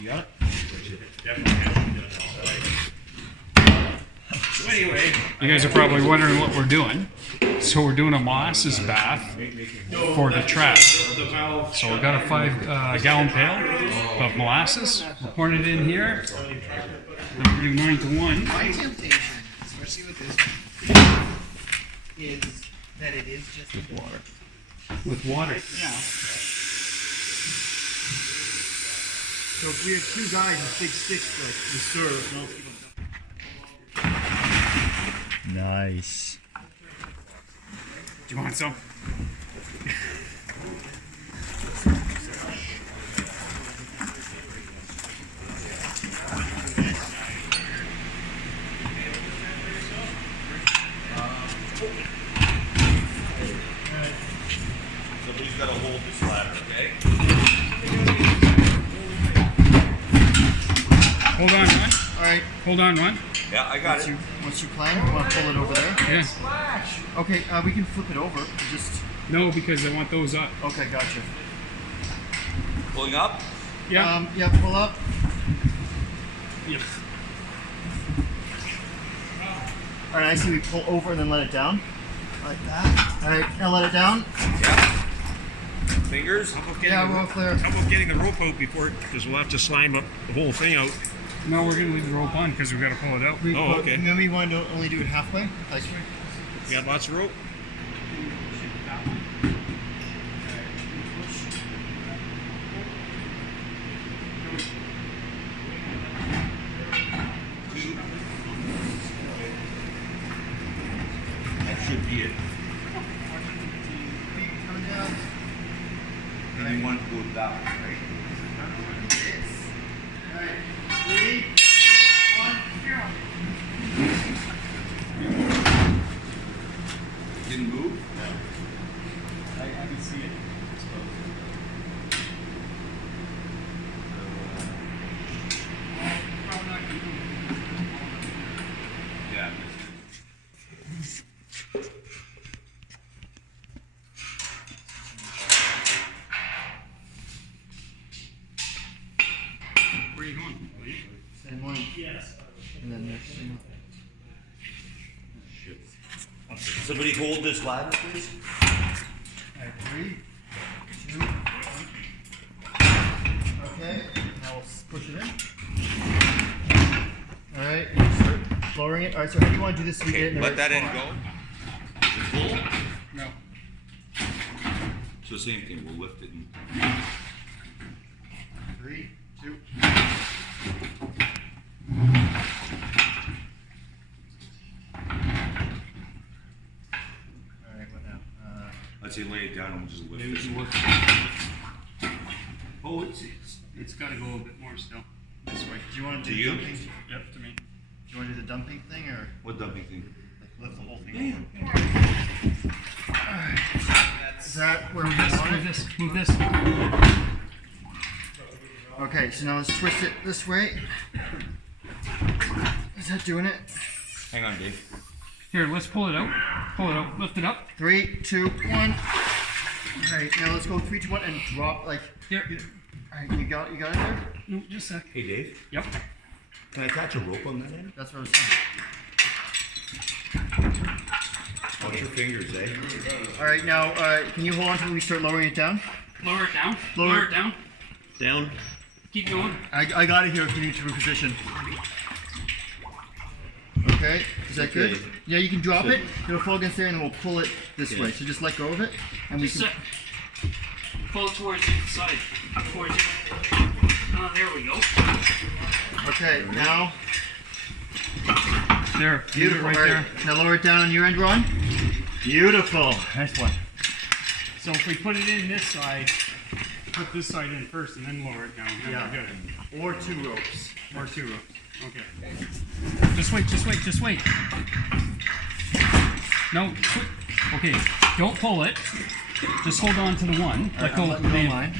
You got it? So anyway, you guys are probably wondering what we're doing. So we're doing a molasses bath for the trap. So we've got a 5-gallon pail of molasses. We're pouring it in here. And we're doing 9 to 1. My temptation, especially with this, is that it is just with water. With water. Yeah. So if we have two guys with big sticks like the serve, and I'll Nice. Do you want some? Somebody's got to hold this ladder, okay? Hold on, Ron. Alright. Hold on, Ron. Yeah, I got it. Once you climb, you want to pull it over there? Yeah. Okay, we can flip it over. Just No, because I want those up. okay, gotcha. Pulling up? Yeah. Yeah, pull up. Yes. Alright, I see we pull over and then let it down. Like that. Alright, now let it down. Yeah. Fingers? Yeah, we're all clear. How about getting the rope out before, because we'll have to slime up the whole thing out. No, we're going to leave the rope on because we've got to pull it out. Oh, okay. Remember you want to only do it halfway? Like, You got lots of rope? That should be it. coming down. And you want to go down, right? Alright, 3, 1, go. Didn't move? I can see it. Yeah. Where are you going? Same one. Yes. And then next thing. Somebody hold this ladder, please. Alright, 3, 2, 1. Okay, now we'll push it in. Alright, you start lowering it. Alright, so how do you want to do this so we get it in the Let that right end spot? go. Is it full? No. So same thing, we'll lift it and 3, 2. Alright, what now? let's say lay it down and we'll just lift Maybe we it. can work. Oh, it's got to go a bit more still. This way. Do you want to To do you? dumping? Yep, to me. Do you want to do the dumping thing or What dumping thing? like lift the whole thing Yeah. over? Is that where we want Move it? this. Move this. Okay, so now let's twist it this way. Is that doing it? Hang on, Dave. Here, let's pull it out. Pull it out. Lift it up. 3, 2, 1. Alright, now let's go 3, 2, 1 and drop like. Here. Alright, you got it there? No, just a sec. Hey, Dave. Yep. Can I attach a rope on that end? That's what I was saying. Watch your fingers, eh? Alright, now can you hold on till we start lowering it down? Lower it down. Lower Lower it. it down. Down. Keep going. I got it here if you need to reposition. Okay, is that good? Okay. Yeah, you can drop it. It'll fall against there and then we'll pull it this Okay. way. So just let go of it. And Just we can. pull it towards the side. Towards it. There we go. Okay, now. There. Beautiful. Right Alright, there. now lower it down on your end, Ron. Beautiful. Nice one. So if we put it in this side, put this side in first and then lower it down. Then Yeah. we're good. Or 2 ropes. Or 2 ropes. Okay. Just wait, just wait, just wait. No, okay, don't pull it. Just hold on to the one. Let go I'm of letting go the of mine.